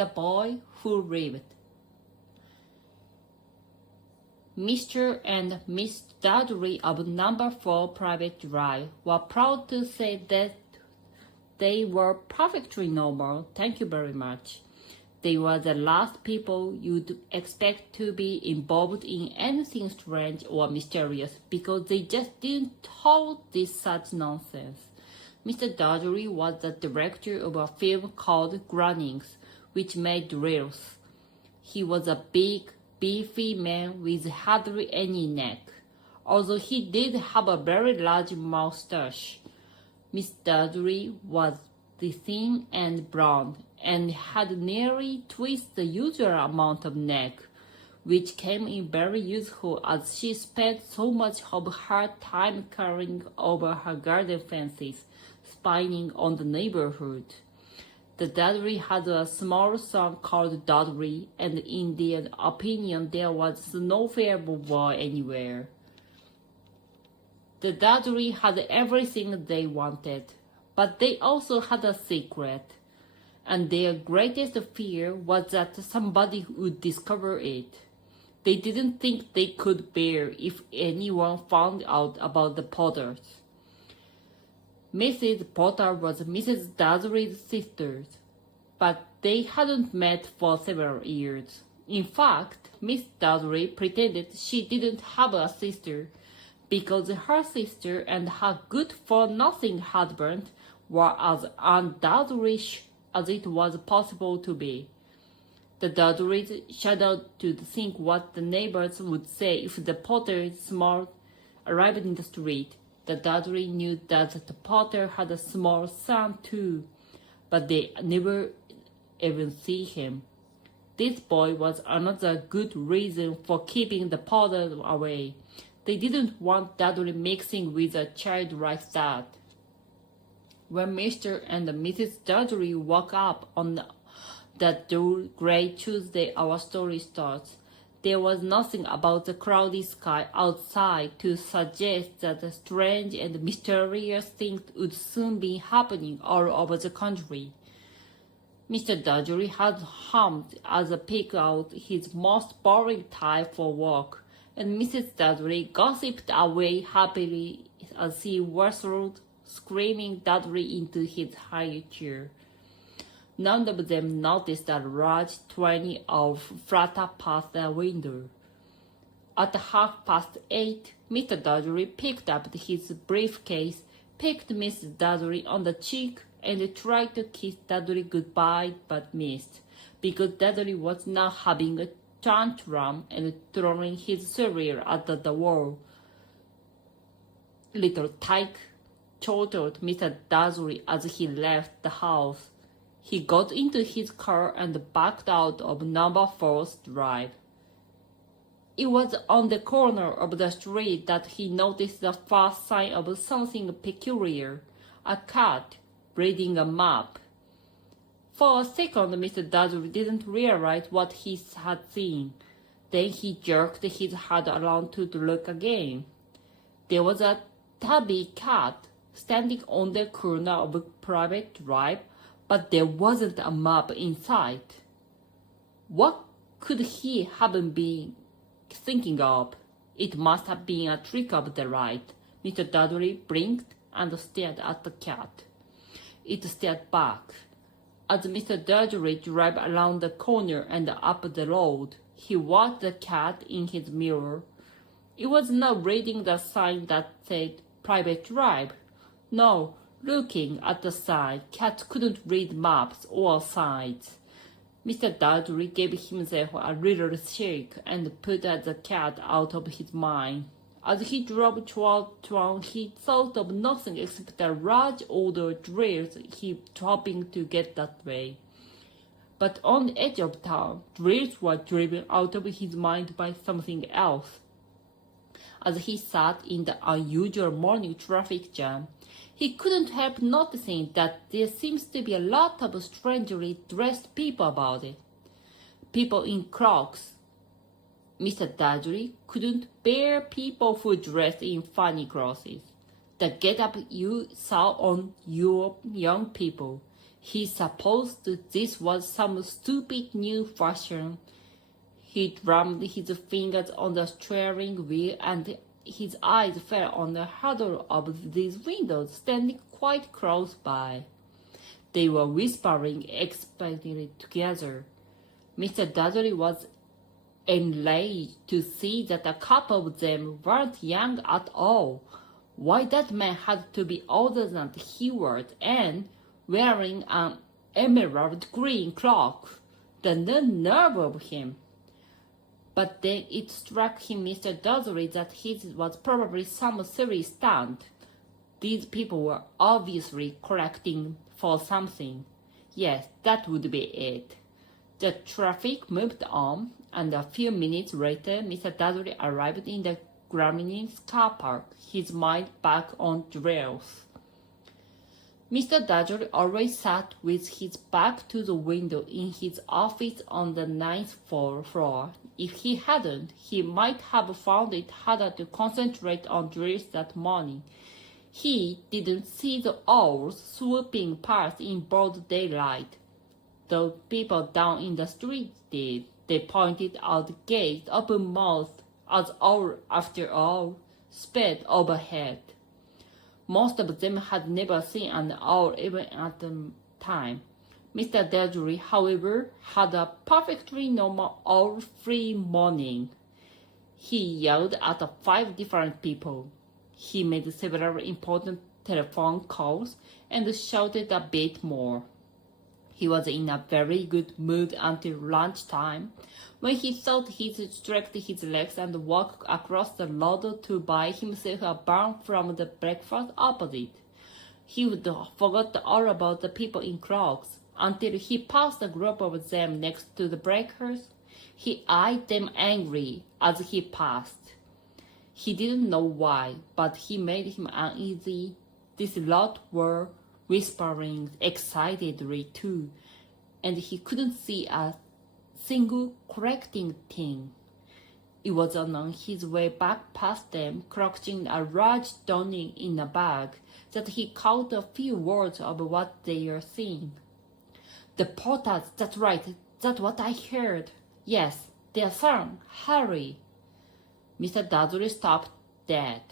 The Boy Who Lived. Mr. and Miss Dudley of Number 4 Private Drive were proud to say that they were perfectly normal. Thank you very much. They were the last people you'd expect to be involved in anything strange or mysterious because they just didn't hold this such nonsense. Mr. Dudley was the director of a film called Grunnings, which made drills. He was a big, beefy man with hardly any neck, although he did have a very large mustache. Miss Dudley was thin and blonde, and had nearly twice the usual amount of neck, which came in very useful as she spent so much of her time carrying over her garden fences, spying on the neighborhood. The Dudley had a small son called Dudley, and in their opinion there was no fairer boy anywhere. The Dudley had everything they wanted, but they also had a secret, and their greatest fear was that somebody would discover it. They didn't think they could bear if anyone found out about the Potters. Mrs. Potter was Mrs. Dudley's sister, but they hadn't met for several years. In fact, Miss Dudley pretended she didn't have a sister because her sister and her good-for-nothing husband were as undudleyish as it was possible to be. The Dudleys shuddered to think what the neighbors would say if the Potter's small arrived in the street. The Dudley knew that the Potter had a small son too, but they never even see him. This boy was another good reason for keeping the Potters away. They didn't want Dudley mixing with a child like that. When Mr. and Mrs. Dudley woke up on that dull gray Tuesday our story starts, there was nothing about the cloudy sky outside to suggest that strange and mysterious things would soon be happening all over the country. Mr. Dudley had hummed as a picked out his most boring time for work, and Mrs. Dudley gossiped away happily as he whistled, screaming Dudley into his high chair. None of them noticed a large 20 flutter past the window. At 8:30, Mr. Dudley picked up his briefcase, picked Mrs. Dudley on the cheek, and tried to kiss Dudley goodbye but missed, because Dudley was now having a tantrum and throwing his cereal at the wall. "Little tyke," chortled Mr. Dudley as he left the house. He got into his car and backed out of Number 4's drive. It was on the corner of the street that he noticed the first sign of something peculiar, a cat reading a map. For a second, Mr. Dudley didn't realize what he had seen. Then he jerked his head around to look again. There was a tabby cat standing on the corner of a private drive, but there wasn't a map in sight. What could he have been thinking of? It must have been a trick of the light. Mr. Dudley blinked and stared at the cat. It stared back. As Mr. Dudley drove around the corner and up the road, he watched the cat in his mirror. It was not reading the sign that said Private Drive. No, looking at the sign, cats couldn't read maps or signs. Mr. Dudley gave himself a little shake and put the cat out of his mind. As he drove toward town, he thought of nothing except the large older drills he'd hoping to get that way. But on the edge of town, drills were driven out of his mind by something else. As he sat in the unusual morning traffic jam, he couldn't help noticing that there seems to be a lot of strangely dressed people about it. People in cloaks. Mr. Dudley couldn't bear people who dressed in funny clothes. The get-up you saw on your young people. He supposed this was some stupid new fashion. He drummed his fingers on the steering wheel, and his eyes fell on the handle of these windows standing quite close by. They were whispering excitedly together. Mr. Dudley was enraged to see that a couple of them weren't young at all. Why, that man had to be older than he was, and wearing an emerald green cloak. The nerve of him! But then it struck him, Mr. Dudley, that his was probably some serious stunt. These people were obviously collecting for something. Yes, that would be it. The traffic moved on, and a few minutes later, Mr. Dudley arrived in the Grammys car park, his mind back on drills. Mr. Dudley always sat with his back to the window in his office on the 9th floor. If he hadn't, he might have found it harder to concentrate on drills that morning. He didn't see the owls swooping past in broad daylight. The people down in the street did. They pointed out, gazed open-mouthed, as owl after owl sped overhead. Most of them had never seen an owl even at the time. Mr. Dudley, however, had a perfectly normal owl-free morning. He yelled at 5 different people. He made several important telephone calls and shouted a bit more. He was in a very good mood until lunchtime, when he thought he'd stretch his legs and walk across the road to buy himself a bun from the breakfast opposite. He would forgot all about the people in cloaks until he passed a group of them next to the breakers. He eyed them angrily as he passed. He didn't know why, but he made him uneasy. This lot were whispering excitedly too, and he couldn't see a single correcting thing. It was on his way back past them, clutching a large downy in a bag, that he caught a few words of what they were saying. The Potters, that's right, that's what I heard. Yes, their son, Harry. Mr. Dudley stopped dead.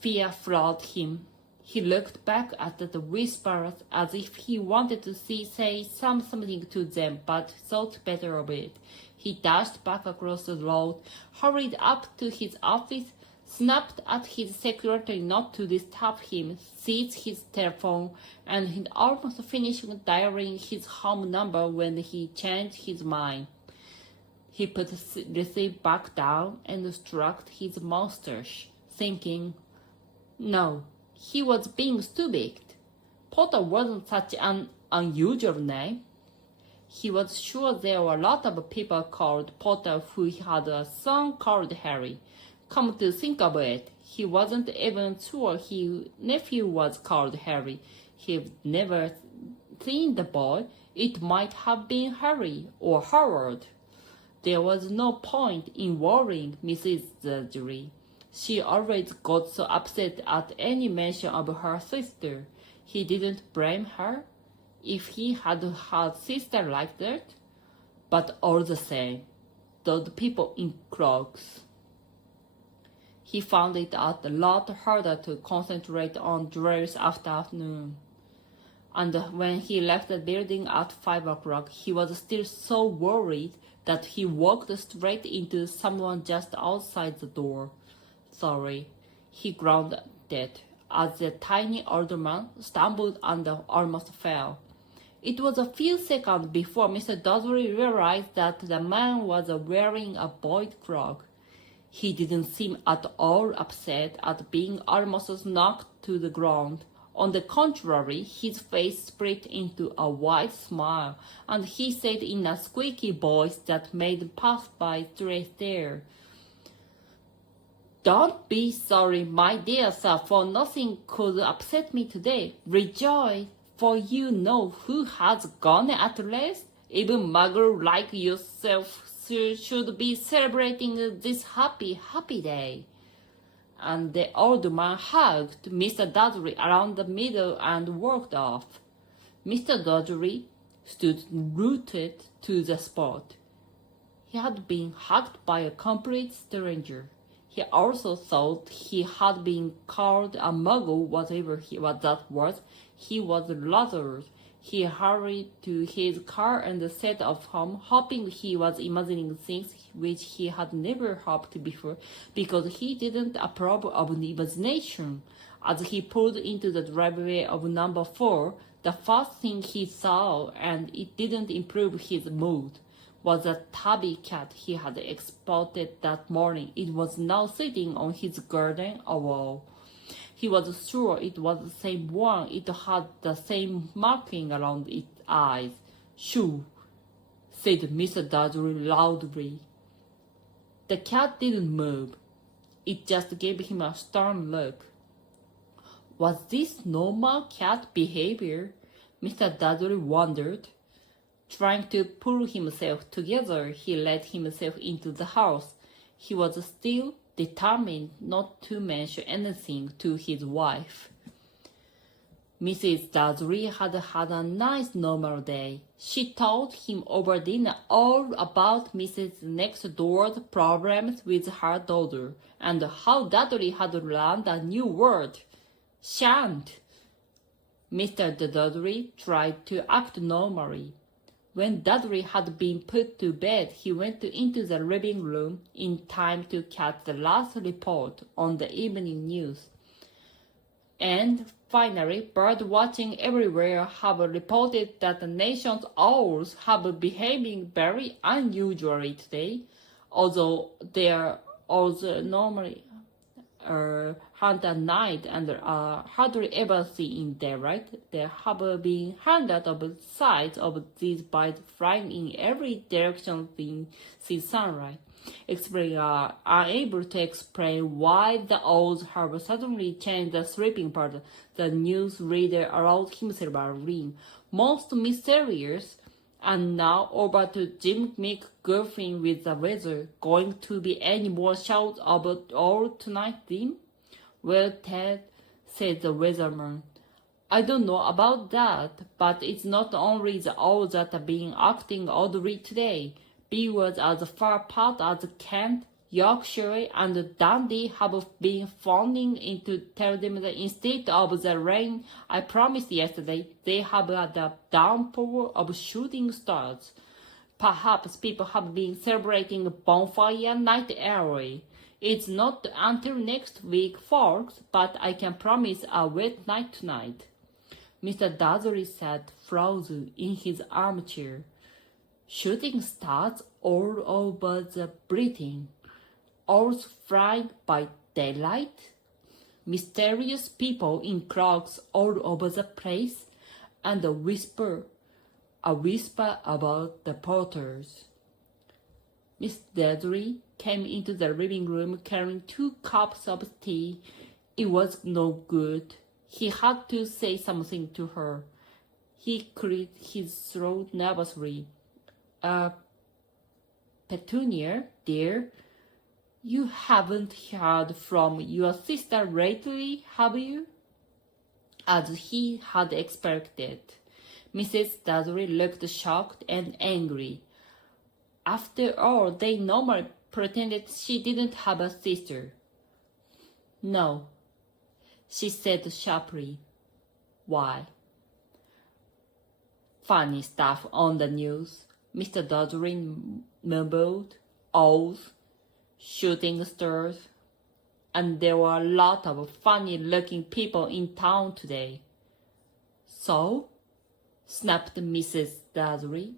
Fear floored him. He looked back at the whisperers as if he wanted to say something to them, but thought better of it. He dashed back across the road, hurried up to his office, snapped at his secretary not to disturb him, seized his telephone, and had almost finished dialing his home number when he changed his mind. He put the receipt back down and stroked his mustache, thinking, no, he was being stupid. Potter wasn't such an unusual name. He was sure there were a lot of people called Potter who had a son called Harry. Come to think of it, he wasn't even sure his nephew was called Harry. He'd never seen the boy. It might have been Harry or Howard. There was no point in worrying Mrs. Dudley. She always got so upset at any mention of her sister. He didn't blame her if he had a sister like that. But all the same, those people in cloaks. He found it a lot harder to concentrate on drills afternoon. And when he left the building at 5 o'clock, he was still so worried that he walked straight into someone just outside the door. Sorry, he groaned as the tiny older man stumbled and almost fell. It was a few seconds before Mr. Dudley realized that the man was wearing a boy's cloak. He didn't seem at all upset at being almost knocked to the ground. On the contrary, his face split into a wide smile, and he said in a squeaky voice that made passers-by stare, "Don't be sorry, my dear sir, for nothing could upset me today. Rejoice, for you know who has gone at last. Even Margaret like yourself should be celebrating this happy day." And the old man hugged Mr. Dudley around the middle and walked off. Mr. Dodgery stood rooted to the spot. He had been hugged by a complete stranger. He also thought he had been called a muggle, whatever what that was. He was Lazarus. He hurried to his car and set off home, hoping he was imagining things which he had never hoped before, because he didn't approve of imagination. As he pulled into the driveway of number 4, the first thing he saw, and it didn't improve his mood, was a tabby cat he had spotted that morning. It was now sitting on his garden wall. He was sure it was the same one. It had the same marking around its eyes. "Shoo," said Mr. Dodgery loudly. The cat didn't move. It just gave him a stern look. Was this normal cat behavior? Mr. Dudley wondered. Trying to pull himself together, he let himself into the house. He was still determined not to mention anything to his wife. Mrs. Dudley had had a nice normal day. She told him over dinner all about Mrs. Next Door's problems with her daughter, and how Dudley had learned a new word, shan't. Mr. Dudley tried to act normally. When Dudley had been put to bed, he went into the living room in time to catch the last report on the evening news. And finally, bird watching everywhere have reported that the nation's owls have been behaving very unusually today, although they are also normally hunt at night and are hardly ever seen in daylight. There have been hundreds of sights of these birds flying in every direction since sunrise. Experts are unable to explain why the owls have suddenly changed the sleeping pattern. The news reader allowed himself a ring. Most mysterious. And now over to Jim Mick goofing with the weather. Going to be any more shouts about all tonight, Jim? Well, Ted, said the weatherman, I don't know about that, but it's not only the owls that are being acting oddly today. Beavers as far apart as Kent, Yorkshire, and Dundee have been phoning in to tell them that instead of the rain I promised yesterday, they have had a downpour of shooting stars. Perhaps people have been celebrating bonfire night early. It's not until next week, folks, but I can promise a wet night tonight. Mr. Dudley sat frozen in his armchair. Shooting stars all over the Britain. Owls flying by daylight, mysterious people in cloaks all over the place, and a whisper about the porters. Miss Dudley came into the living room carrying 2 cups of tea. It was no good. He had to say something to her. He cleared his throat nervously. Petunia, dear, you haven't heard from your sister lately, have you? As he had expected, Mrs. Dudley looked shocked and angry. After all, they normally pretended she didn't have a sister. No, she said sharply. Why? Funny stuff on the news, Mr. Dudley mumbled. Owls, shooting stars, and there were a lot of funny-looking people in town today. So? Snapped Mrs. Dudley.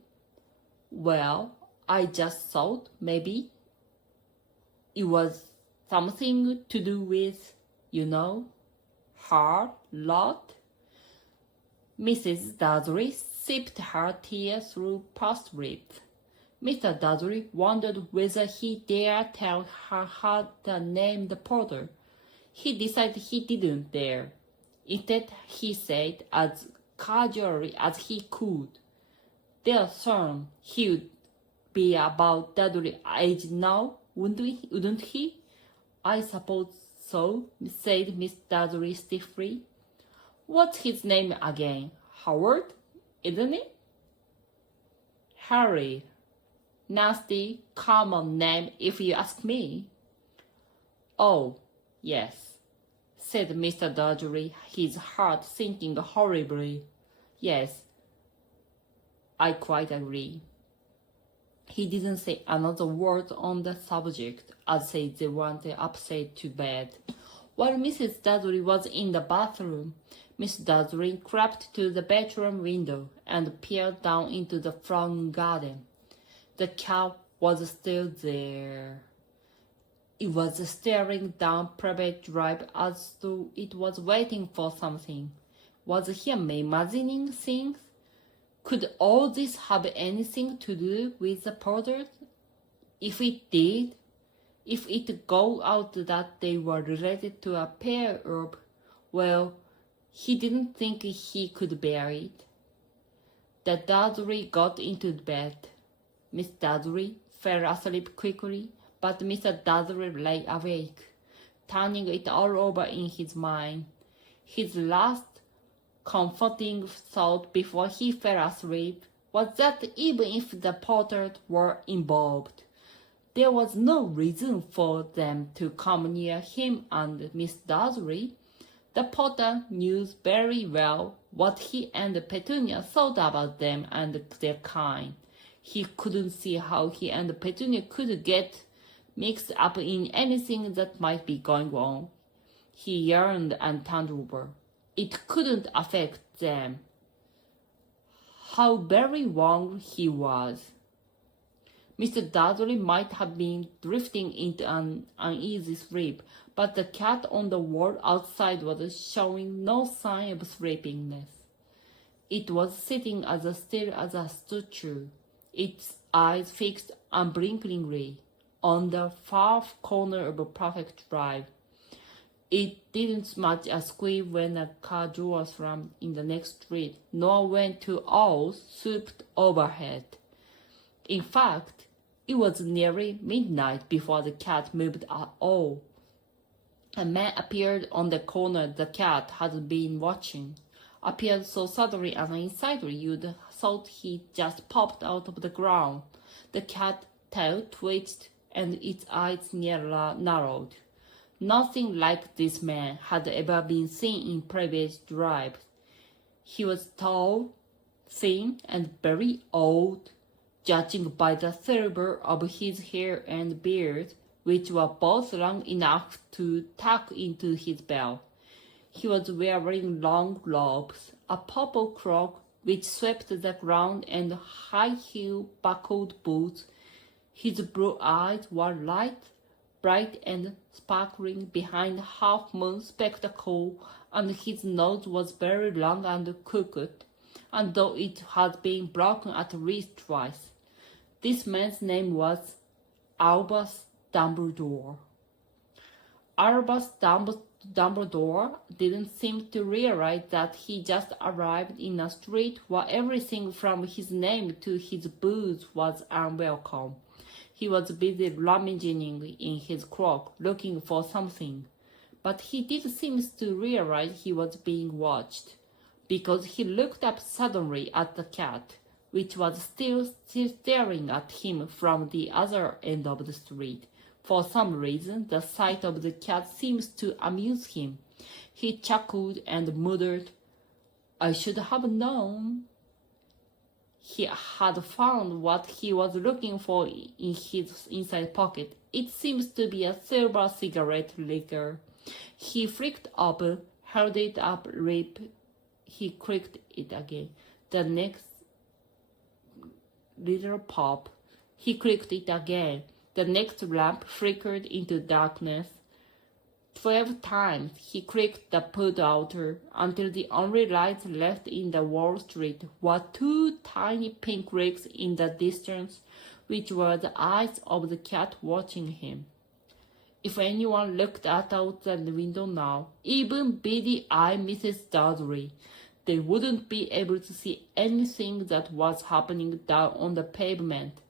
Well, I just thought maybe it was something to do with, her lot. Mrs. Dudley sipped her tea through pursed lips. Mr. Dudley wondered whether he dared tell her how to name the porter. He decided he didn't dare. Instead, he said as casually as he could, "Dear son, he would be about Dudley's age now, wouldn't he?" "I suppose so," said Miss Dudley stiffly. "What's his name again? Howard?" isn't it? Harry. Nasty, common name if you ask me. Oh, yes, said Mr. Dodgery, his heart sinking horribly. Yes, I quite agree. He didn't say another word on the subject, as they went upstairs to bed. While Mrs. Dudley was in the bathroom, Miss Dudley crept to the bedroom window and peered down into the front garden. The cat was still there. It was staring down Private Drive as though it was waiting for something. Was he imagining things? Could all this have anything to do with the portrait? If it did, if it got out that they were related to a pair of, well, he didn't think he could bear it. The Dudley got into bed. Miss Dudley fell asleep quickly, but Mr. Dudley lay awake, turning it all over in his mind. His last comforting thought before he fell asleep was that even if the portrait were involved, there was no reason for them to come near him and Miss Dudley. The porter knew very well what he and Petunia thought about them and their kind. He couldn't see how he and Petunia could get mixed up in anything that might be going on. He yearned and turned over. It couldn't affect them. How very wrong he was. Mr. Dudley might have been drifting into an uneasy sleep, but the cat on the wall outside was showing no sign of sleepiness. It was sitting as still as a statue, its eyes fixed unblinkingly on the far corner of Perfect Drive. It didn't so much as squeak when a car drove from in the next street, nor when two owls swooped overhead. In fact, it was nearly midnight before the cat moved at all. A man appeared on the corner the cat had been watching. Appeared so suddenly and unsightly you'd thought he just popped out of the ground. The cat's tail twitched and its eyes narrowed. Nothing like this man had ever been seen in previous drives. He was tall, thin, and very old, judging by the silver of his hair and beard, which were both long enough to tuck into his belt. He was wearing long robes, a purple cloak which swept the ground, and high-heel buckled boots. His blue eyes were bright and sparkling behind half-moon spectacles, and his nose was very long and crooked, and though it had been broken at least twice. This man's name was Albus Dumbledore. Albus Dumbledore didn't seem to realize that he just arrived in a street where everything from his name to his boots was unwelcome. He was busy rummaging in his cloak, looking for something. But he did seem to realize he was being watched, because he looked up suddenly at the cat, which was still staring at him from the other end of the street. For some reason, the sight of the cat seemed to amuse him. He chuckled and muttered, "I should have known." He had found what he was looking for in his inside pocket. It seems to be a silver cigarette lighter. He flicked up, held it up, he clicked it again. The next little pop. He clicked it again. The next lamp flickered into darkness. 12 times he clicked the put-outer until the only lights left in the Wall Street were two tiny pink ricks in the distance, which were the eyes of the cat watching him. If anyone looked out the window now, even beady-eyed Mrs. Dudley, they wouldn't be able to see anything that was happening down on the pavement.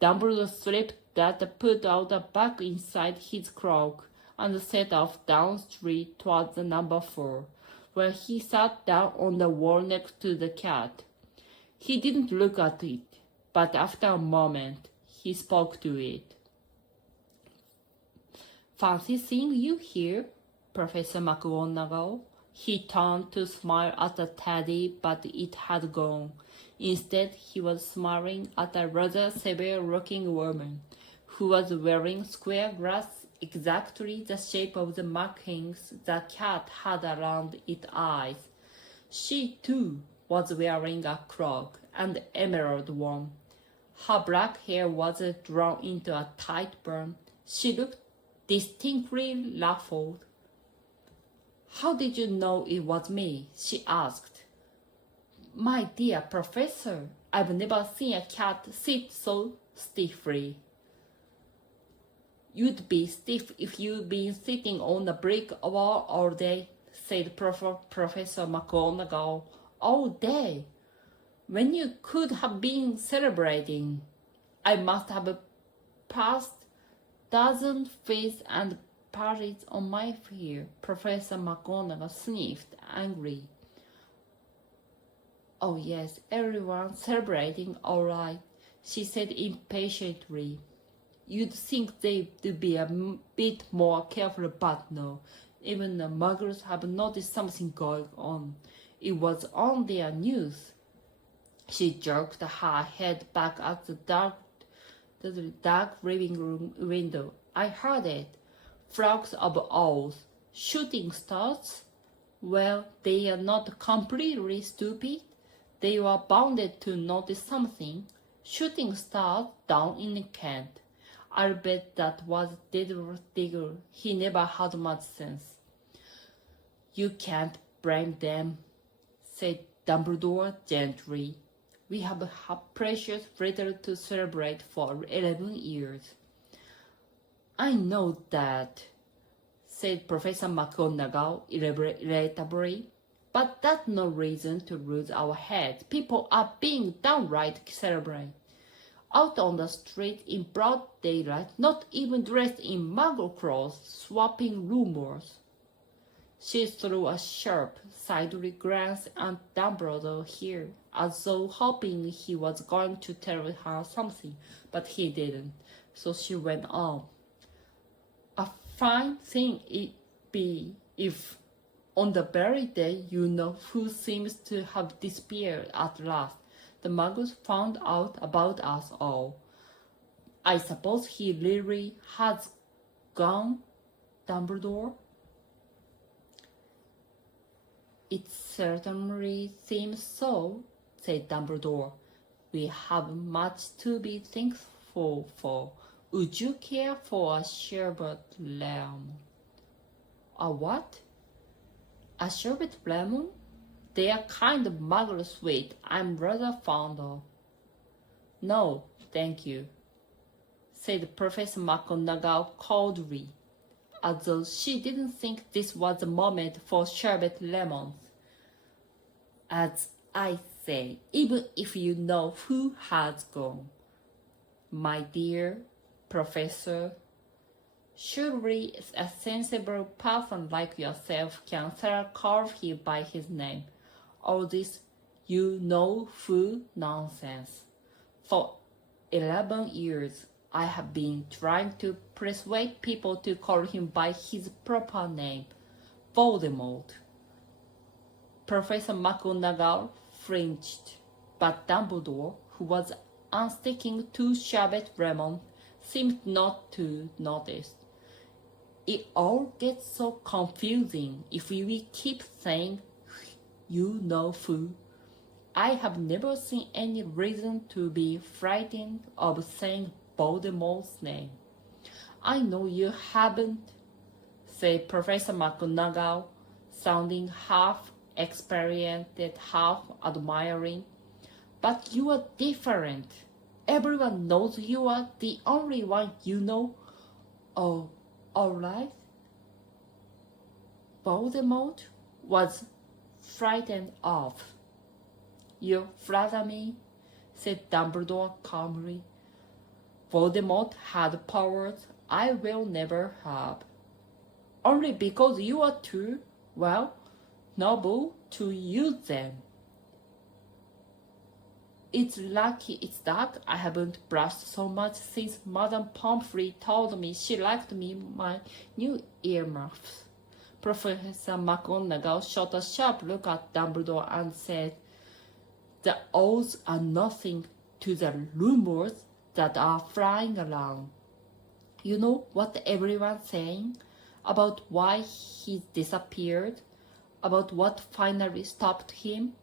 Dumbledore slipped that put-outer back inside his cloak and set off down street towards the number 4, where he sat down on the wall next to the cat. He didn't look at it, but after a moment, he spoke to it. Fancy seeing you here, Professor McGonagall. He turned to smile at the teddy, but it had gone. Instead, he was smiling at a rather severe-looking woman who was wearing square glasses exactly the shape of the markings the cat had around its eyes. She, too, was wearing a cloak, an emerald one. Her black hair was drawn into a tight bun. She looked distinctly ruffled. How did you know it was me? She asked. My dear professor, I've never seen a cat sit so stiffly. You'd be stiff if you'd been sitting on a brick wall all day, said Professor McGonagall. All day? When you could have been celebrating. I must have passed dozens feasts and parties on my fear. Professor McGonagall sniffed, angry. Oh yes, everyone's celebrating all right, she said impatiently. You'd think they'd be a bit more careful, but no. Even the muggles have noticed something going on. It was on their news. She jerked her head back at the dark living room window. I heard it. Flocks of owls. Shooting stars? Well, they are not completely stupid. They were bounded to notice something. Shooting stars down in Kent. I'll bet that was Digger. He never had much sense. You can't blame them, said Dumbledore gently. We have had precious little to celebrate for 11 years. I know that, said Professor McGonagall irritably, but that's no reason to lose our heads. People are being downright celebrate. Out on the street in broad daylight, not even dressed in muggle clothes, swapping rumors. She threw a sharp, sideway glance at Dumbledore here, as though hoping he was going to tell her something, but he didn't. So she went on. A fine thing it'd be if, on the very day you know who seems to have disappeared at last, the muggles found out about us all. I suppose he really has gone, Dumbledore? It certainly seems so, said Dumbledore. We have much to be thankful for. Would you care for a sherbet lemon? A what? A sherbet lemon? They are kind of muggle sweet I'm rather fond of. No, thank you, said Professor McGonagall coldly, as though she didn't think this was the moment for sherbet lemons. As I say, even if you know who has gone. My dear Professor, surely a sensible person like yourself can call him by his name. All this you-know-who nonsense. For 11 years, I have been trying to persuade people to call him by his proper name, Voldemort. Professor McGonagall flinched, but Dumbledore, who was unsticking 2 sherbet lemons, seemed not to notice. It all gets so confusing if we keep saying you know who. I have never seen any reason to be frightened of saying Voldemort's name. I know you haven't, said Professor McGonagall, sounding half experienced, half admiring. But you are different. Everyone knows you are the only one you know. Oh, all right. Voldemort was frightened off. You flatter me, said Dumbledore calmly. Voldemort had powers I will never have. Only because you are too, well, noble to use them. It's lucky it's dark. I haven't brushed so much since Madame Pomfrey told me she liked me my new earmuffs. Professor McGonagall shot a sharp look at Dumbledore and said, "The odds are nothing to the rumors that are flying around. You know what everyone's saying? About why he disappeared? About what finally stopped him?"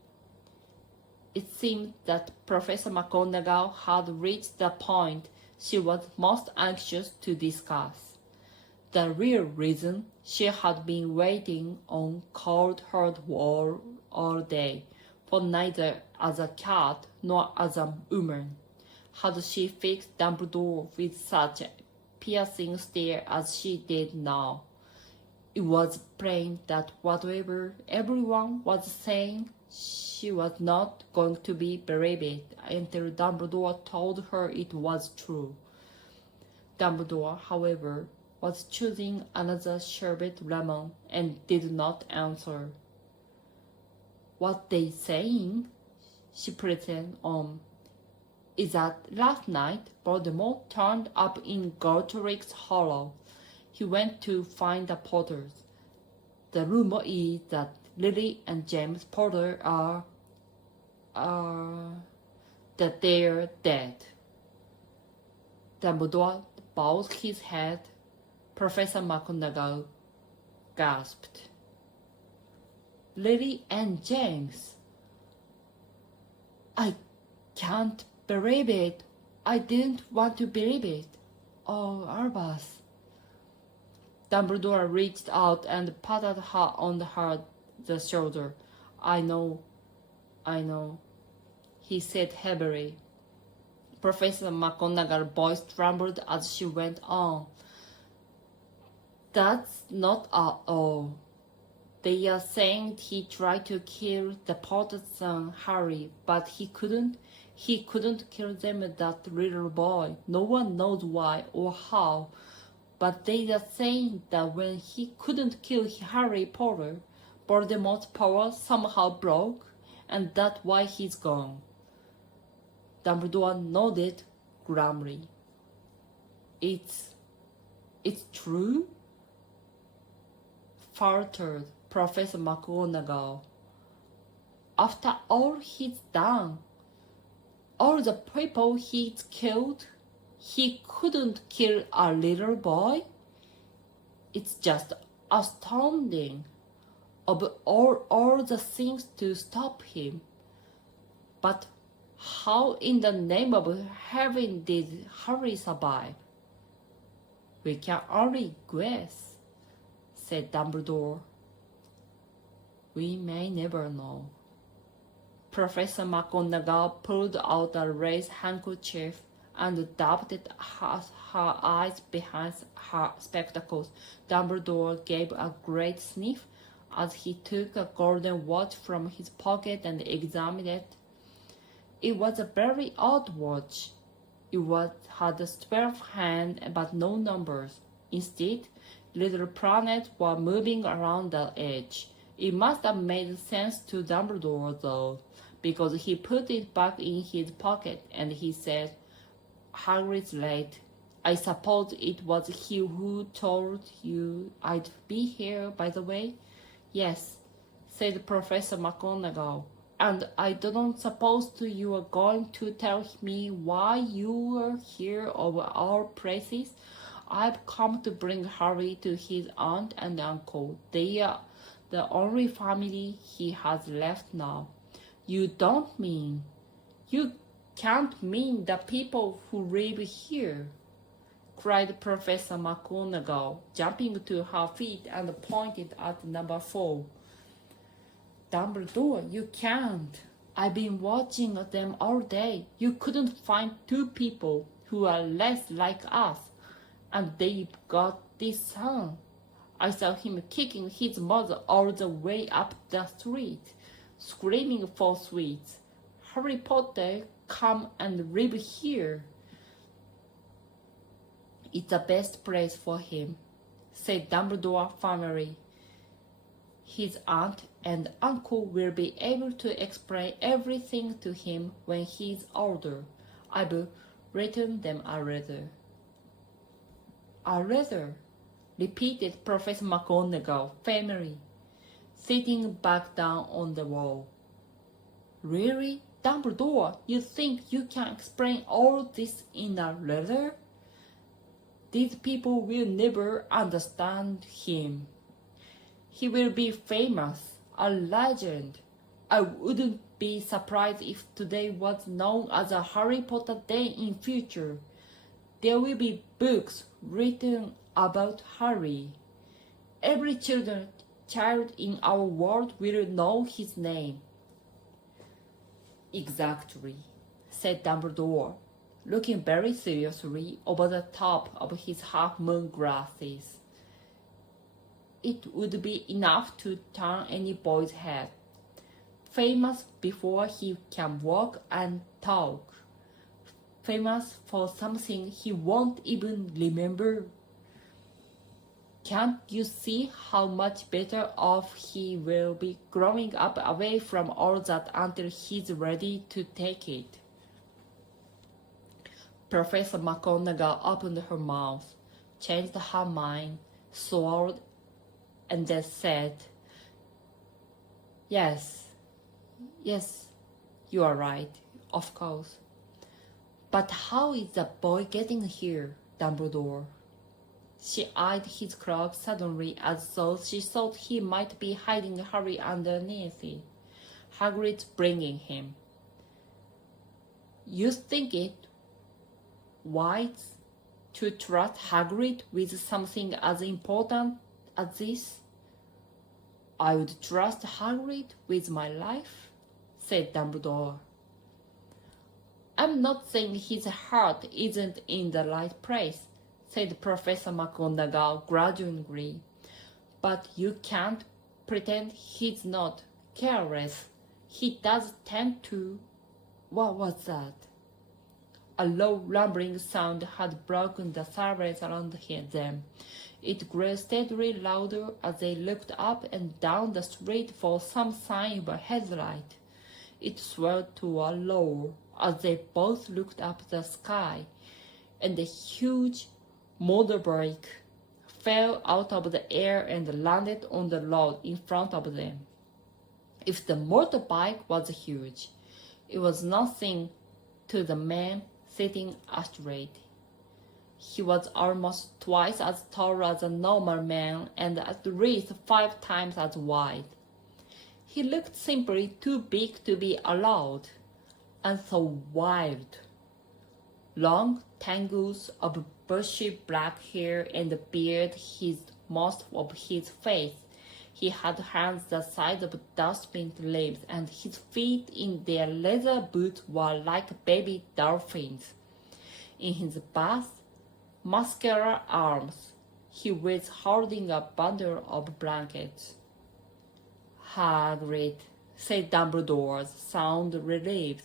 It seemed that Professor McGonagall had reached the point she was most anxious to discuss. The real reason she had been waiting on cold hard wall all day, for neither as a cat nor as a woman, had she fixed Dumbledore with such a piercing stare as she did now. It was plain that whatever everyone was saying, she was not going to be believed until Dumbledore told her it was true. Dumbledore, however, was choosing another sherbet lemon and did not answer. "What they saying?" she pretended "is that last night Voldemort turned up in Gertrude's Hollow. He went to find the Potters. The rumor is that Lily and James Potter that they're dead." Dumbledore bowed his head. Professor McGonagall gasped. "Lily and James? I can't believe it. I didn't want to believe it. Oh, Albus." Dumbledore reached out and patted her on the shoulder. I know, he said heavily. Professor McGonagall's voice trembled as she went on. "That's not at all. They are saying he tried to kill the Potter's son, Harry, but he couldn't. He couldn't kill them, that little boy. No one knows why or how. But they are saying that when he couldn't kill Harry Potter, Voldemort's power somehow broke, and that's why he's gone." Dumbledore nodded grimly. It's true?" faltered Professor McGonagall. "After all he's done, all the people he's killed, he couldn't kill a little boy? It's just astounding. Of all the things to stop him. But how in the name of heaven did Harry survive?" "We can only guess," said Dumbledore. "We may never know." Professor McGonagall pulled out a lace handkerchief and dabbed her eyes behind her spectacles. Dumbledore gave a great sniff as he took a golden watch from his pocket and examined it. It was a very odd watch. It had 12 hands but no numbers. Instead, little planets were moving around the edge. It must have made sense to Dumbledore, though, because he put it back in his pocket and he said, "Hagrid's late. I suppose it was he who told you I'd be here, by the way?" "Yes," said Professor McGonagall. "And I don't suppose you are going to tell me why you were here of all places?" "I've come to bring Harry to his aunt and uncle. They are the only family he has left now." You can't mean the people who live here," cried Professor McGonagall, jumping to her feet and pointed at number 4. "Dumbledore, you can't. I've been watching them all day. You couldn't find 2 people who are less like us, and they've got this son. I saw him kicking his mother all the way up the street, screaming for sweets. Harry Potter, come and live here." "It's the best place for him," said Dumbledore firmly. His aunt and uncle will be able to explain everything to him when he's older. I've written them a letter. A letter, repeated Professor McGonagall firmly, sitting back down on the wall. Really, Dumbledore, you think you can explain all this in a letter? These people will never understand him. He will be famous, a legend. I wouldn't be surprised if today was known as a Harry Potter Day in future. There will be books written about Harry. Every child in our world will know his name. Exactly, said Dumbledore, looking very seriously over the top of his half-moon glasses. It would be enough to turn any boy's head. Famous before he can walk and talk. Famous for something he won't even remember. Can't you see how much better off he will be growing up away from all that until he's ready to take it? Professor McGonagall opened her mouth, changed her mind, swallowed, and then said, Yes, you are right, of course. But how is the boy getting here, Dumbledore? She eyed his cloak suddenly as though she thought he might be hiding Harry underneath it. Hagrid's bringing him. You think it wise to trust Hagrid with something as important as this? I would trust Hagrid with my life, said Dumbledore. I'm not saying his heart isn't in the right place, said Professor McGonagall grudgingly. But you can't pretend he's not careless. He does tend to... What was that? A low rumbling sound had broken the silence around them. It grew steadily louder as they looked up and down the street for some sign of a headlight. It swelled to a roar as they both looked up the sky, and a huge motorbike fell out of the air and landed on the road in front of them. If the motorbike was huge, it was nothing to the man sitting astride. He was almost twice as tall as a normal man and at least 5 times as wide. He looked simply too big to be allowed, and so wild. Long tangles of bushy black hair and beard hid most of his face. He had hands the size of dustbin limbs, and his feet in their leather boots were like baby dolphins. In his vast, muscular arms, he was holding a bundle of blankets. Hagrid, said Dumbledore, sound relieved.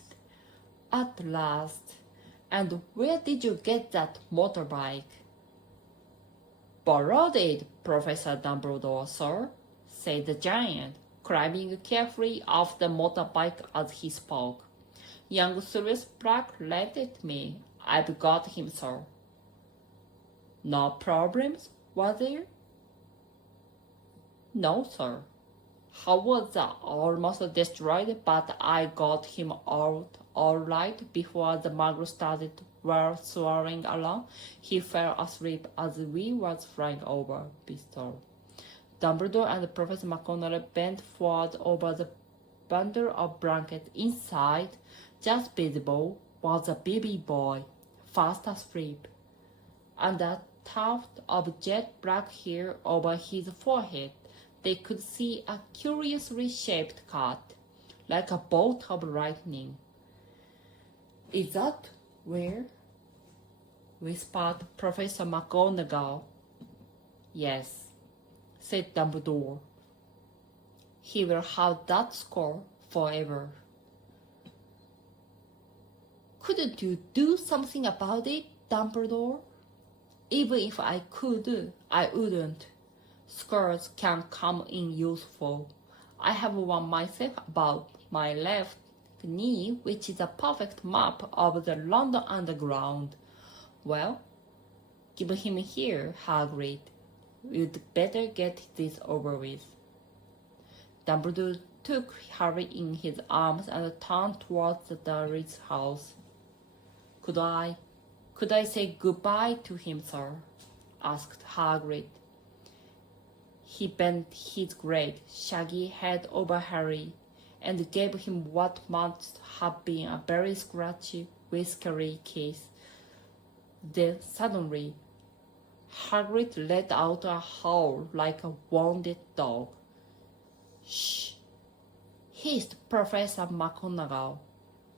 At last. And where did you get that motorbike? Borrowed it, Professor Dumbledore, sir, said the giant, climbing carefully off the motorbike as he spoke. Young Sirius Black lent it me. I've got him, sir. No problems, was there? No, sir. Hogwarts almost destroyed, but I got him out all right before the muggle started swirling along. He fell asleep as we was flying over Bristol. Dumbledore and Professor McGonagall bent forward over the bundle of blankets. Inside, just visible, was a baby boy, fast asleep, and a tuft of jet black hair over his forehead. They could see a curiously shaped cut, like a bolt of lightning. Is that where? Whispered Professor McGonagall. Yes, said Dumbledore. He will have that score forever. Couldn't you do something about it, Dumbledore? Even if I could, I wouldn't. Skirts can come in useful. I have one myself about my left knee, which is a perfect map of the London Underground. Well, give him here, Hagrid. You'd better get this over with. Dumbledore took Harry in his arms and turned towards the Dursley's house. Could I say goodbye to him, sir? Asked Hagrid. He bent his great, shaggy head over Harry and gave him what must have been a very scratchy, whiskery kiss. Then suddenly, Hagrid let out a howl like a wounded dog. Shh! Hissed Professor McGonagall.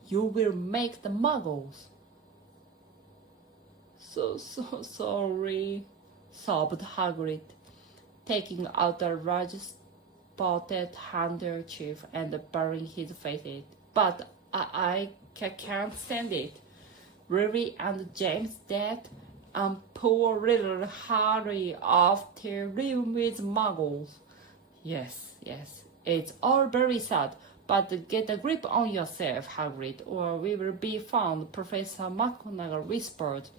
You will make the muggles. So sorry, sobbed Hagrid, taking out a large spotted handkerchief and burying his face in it. But I can't stand it. Ruby and James dead, and poor little Harry off to live with muggles. Yes, it's all very sad, but get a grip on yourself, Hagrid, or we will be found, Professor McGonagall whispered,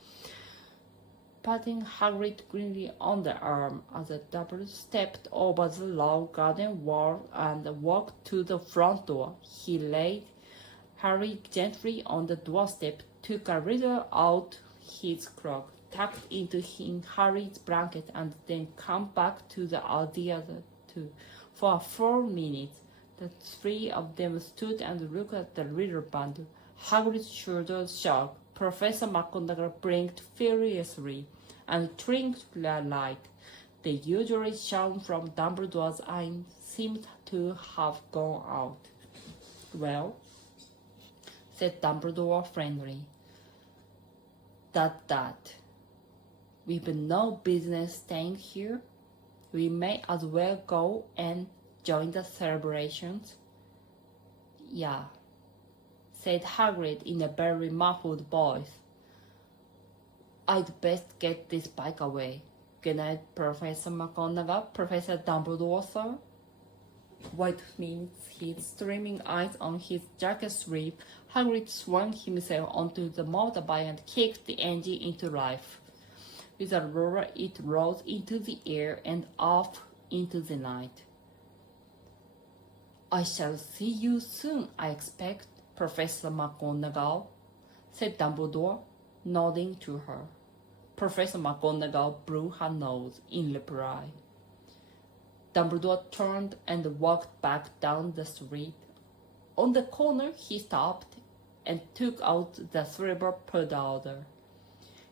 patting Hagrid grimly on the arm as the double stepped over the low garden wall and walked to the front door. He laid Harry gently on the doorstep, took a little out his cloak, tucked into Harry's blanket, and then came back to the other two. For 4 minutes, the three of them stood and looked at the little bundle. Hagrid's shoulders shook. Professor McGonagall blinked furiously and twinkled a light. The usual shine from Dumbledore's eyes seemed to have gone out. Well, said Dumbledore friendly. That. We've no business staying here. We may as well go and join the celebrations. Yeah, said Hagrid in a very muffled voice. I'd best get this bike away. Good night, Professor McGonagall. Professor Dumbledore, sir? With his streaming eyes on his jacket sleeve, Hagrid swung himself onto the motorbike and kicked the engine into life. With a roar, it rose into the air and off into the night. I shall see you soon, I expect, Professor McGonagall, said Dumbledore, nodding to her. Professor McGonagall blew her nose in reply. Dumbledore turned and walked back down the street. On the corner, he stopped and took out the silver powder.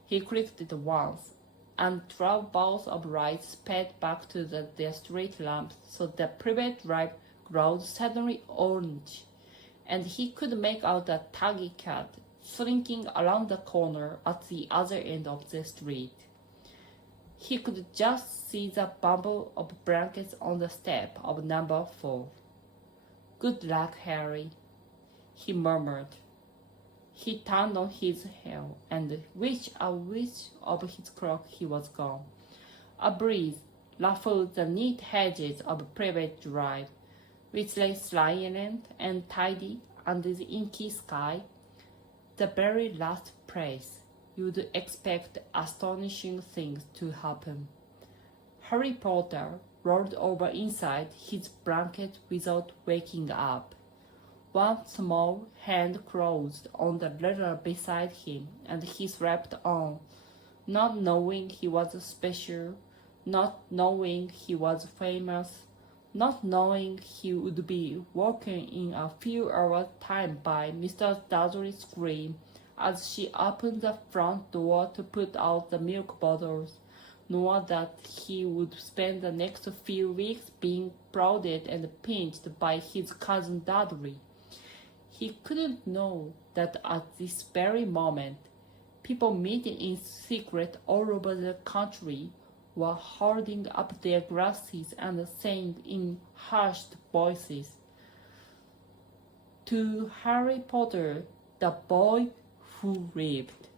He clicked it once, and 12 balls of light sped back to their street lamps, so the private drive glowed suddenly orange, and he could make out a taggy cat slinking around the corner at the other end of the street. He could just see the bundle of blankets on the step of number 4. Good luck, Harry, he murmured. He turned on his heel and wished a whisk of his cloak he was gone. A breeze ruffled the neat hedges of Privet Drive, which lay silent and tidy under the inky sky. The very last place you'd expect astonishing things to happen. Harry Potter rolled over inside his blanket without waking up. One small hand closed on the letter beside him, and he slept on, not knowing he was special, not knowing he was famous, not knowing he would be woken in a few hours' time by Mr. Dursley's scream as she opened the front door to put out the milk bottles, nor that he would spend the next few weeks being prodded and pinched by his cousin Dudley. He couldn't know that at this very moment, people meeting in secret all over the country were holding up their glasses and saying in hushed voices, "To Harry Potter, the boy who lived."